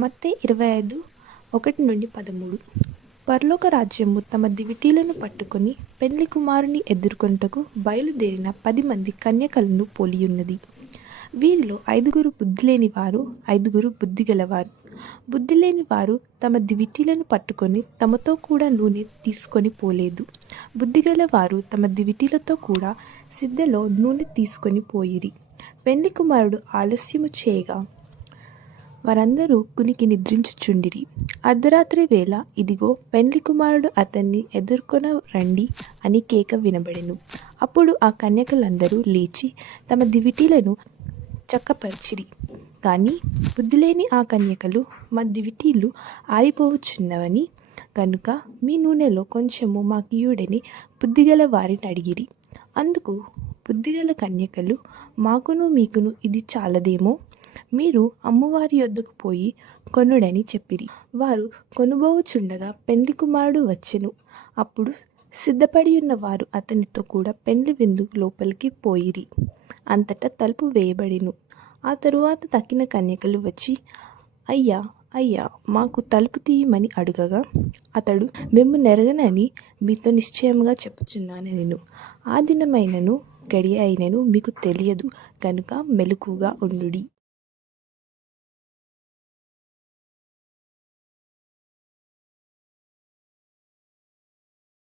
మత్తయి 25:1-13 పరలోక రాజ్యము తమ దివిటీలను పట్టుకొని పెండ్లి కుమారుని ఎదుర్కొనుటకు బయలుదేరిన 10 మంది కన్యకలను పోలియున్నది. వీరిలో 5 బుద్ధిలేని వారు, 5 బుద్ధిగలవారు. బుద్ధిలేని వారు తమ దివిటీలను పట్టుకొని తమతో కూడా నూనె తీసుకొని పోలేదు. బుద్ధిగల వారు తమ దివిటీలతో కూడా సిద్ధలో నూనె తీసుకొని పోయిరి. పెండ్లి కుమారుడు ఆలస్యము చేయగా వారందరూ కునికి నిద్రించుచుండిరి. అర్ధరాత్రి వేళ ఇదిగో పెండ్లి కుమారుడు అతన్ని ఎదుర్కొన రండి అని కేక వినబడెను. అప్పుడు ఆ కన్యకలందరూ లేచి తమ దివిటీలను చక్కపరిచిరి. కానీ బుద్ధిలేని ఆ కన్యకలు, మా దివిటీలు ఆరిపోవచ్చున్నవని కనుక మీ నూనెలో కొంచెము మాకియుడని బుద్ధిగల వారిని అడిగిరి. అందుకు బుద్ధిగల కన్యకలు, మాకును మీకును ఇది చాలదేమో, మీరు అమ్మువారి యొద్దకు పోయి కొనుడని చెప్పిరి. వారు కొనుబోవుచుండగా పెండ్లి కుమారుడు వచ్చెను. అప్పుడు సిద్ధపడి ఉన్న వారు అతనితో కూడా పెండ్లి విందు లోపలికి పోయిరి. అంతటా తలుపు వేయబడెను. ఆ తరువాత తక్కిన కన్యకలు వచ్చి, అయ్యా అయ్యా మాకు తలుపు తీయమని అడుగగా అతడు, మేము నెరగనని మీతో నిశ్చయముగా చెప్పుచున్నానెను. ఆ దినమైనను గడియ అయినను మీకు తెలియదు కనుక మెలకువగా ఉండుడి.